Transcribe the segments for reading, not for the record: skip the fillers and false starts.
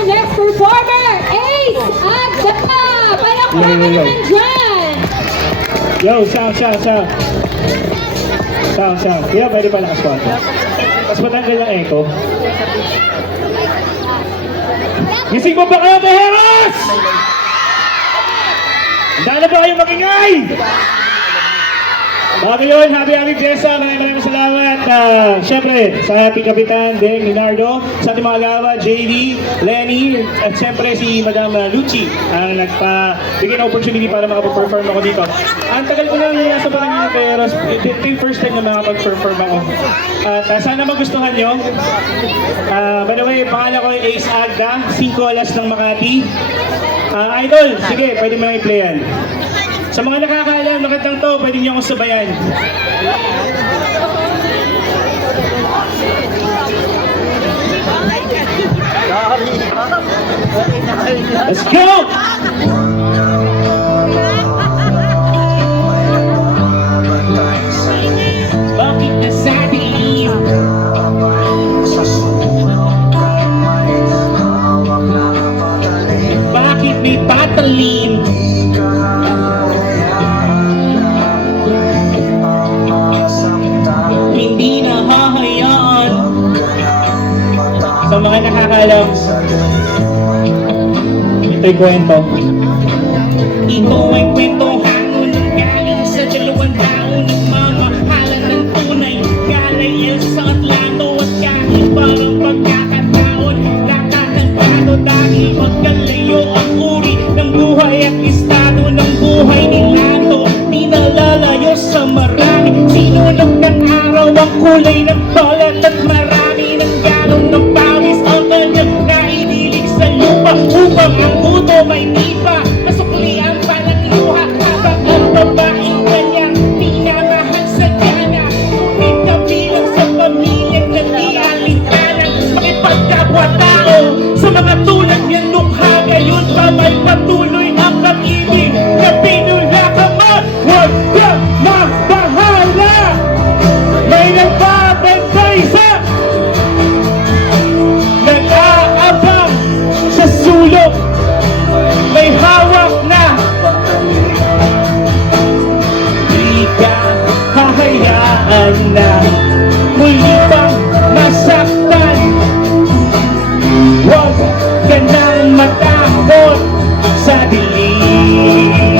our next performer, Ace Agdaka! Palakpakan naman dyan! Yo, sound. Kaya pwede pa nakaswat. Tapos matanggal ng echo. Gising mo ba kayo, Tejeros? Handa na ba kayong magingay? Bago yun, happy Fiesta, maraming salamat. Siyempre, sa ating Kapitan, Deng Leonardo, sa ating mga alawa, JD, Lenny, at siyempre si Madam Lucci, ang nagpa-bigay ng opportunity para makapag-perform ako dito. Ang tagal ko na nasa Barangay ng Tejeros, ito yung first time na makapag-perform ako. At sana magustuhan nyo. By the way, pangalan ko ay Ace Agda, 5 alas ng Makati. Idol, sige, pwede mo i-play yan. Sa mga nakakaalam, nakatang to, pwede niyo akong sabayan. Let's go! Bakit nasabi? Bakit may patalim? Hindi na hahayaan. Sa mga nakakalam, ito'y kwento. Ito ay kwento hangon ng galing sa 2 taon nagmamahalan ng tunay. Galay Elsa at Lando at kahit parang pagkakataon nakakantado dahil magkalayo ang uri ng buhay at estado ng buhay ni Lando. Di nalalayo sa marami, sinulog ng araw ang kulay ng balat at marami ng galong ng pawis ang kanyang naidilig sa lupa upang ang buto may nipa. Nasuklian pa ng luha habang ang babaeng kanyang pinamahal sa gana. Ngunit kabilang sa pamilyang nag-ialintana makipagkapwa-tao sa mga tulad niyan lukha. Ngayon pa may patuloy ang pag-ibig na pinula ka man. Huwag ka magbahala, may nagbabantay sa nag-aabang sa sulok, may hawak na di ka hahayaan na muli pang masaktan. Huwag ka nang matakot sa dilim.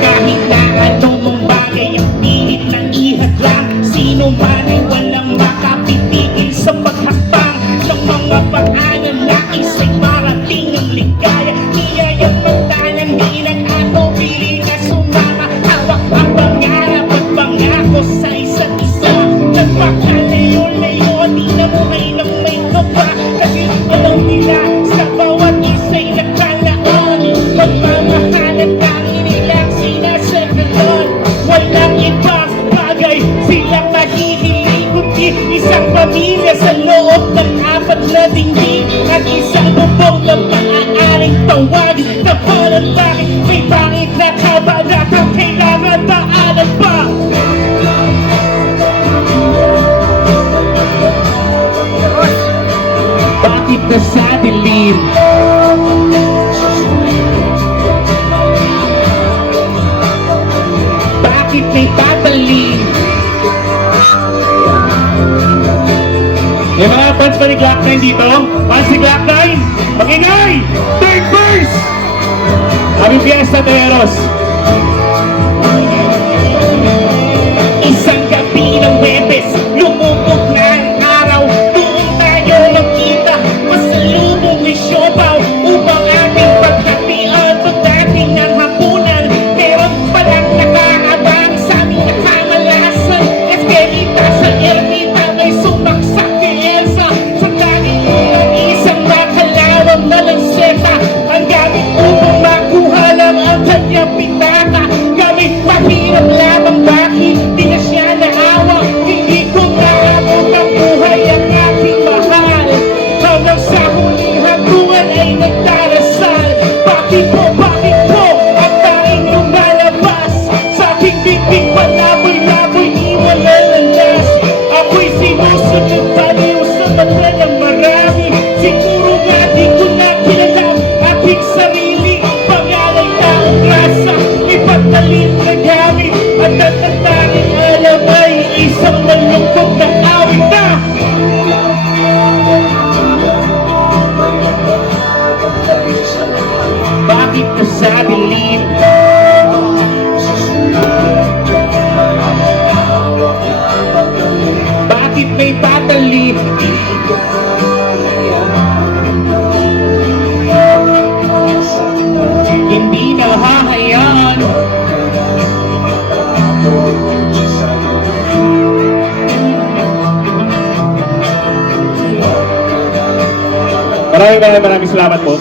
Kahit na anong bagay ang pilit ng ihadlang, sino man ay walang makapitigil sa paghakbang ng mga pag-anan na isa'y marating ang ligaya. Niyayang magtanyang di nag-atubili na sumama, hawak ang pangarap at pangako sa isa't isa. Nagpakalayo-layo, di na mo nang may kaba, kasi alam nila sa bawat isa'y nakalaan. Magmamahalan tangin nilang sinasagalan, walang ibang bagay silang mahihiling kundi isang pamilya sa loob ng 4 na dingding at isang bubong na maaaring tawagin. Kapalan bakit may pangit na kabanatang kailangan daanan pa. Bakit nasa dilim? Bakit may patalim? May mga fans pa ni Glock 9 dito? Fans ni Glock 9? Mag-ingay! Third verse! Happy Fiesta, Tejeros! Isang gabi ng Webes, lumubog na ang araw. Doon tayo magkita, masalubong ni Siopaw upang ating pagkatian. Pagdating ng hapunan, meron palang nakaabang sa aming nakamalasan. Eskelita sa ermita, may sumaksak kay Elsa. Sa dahil ng isang nakalawang na lanseta, ang gamit upang makuha lang ang kanyang pitaka. Gamit mahirap lamang, bakit di na siya naawa? Hindi ko muli. Hindi na hahayaan. Maraming salamat po.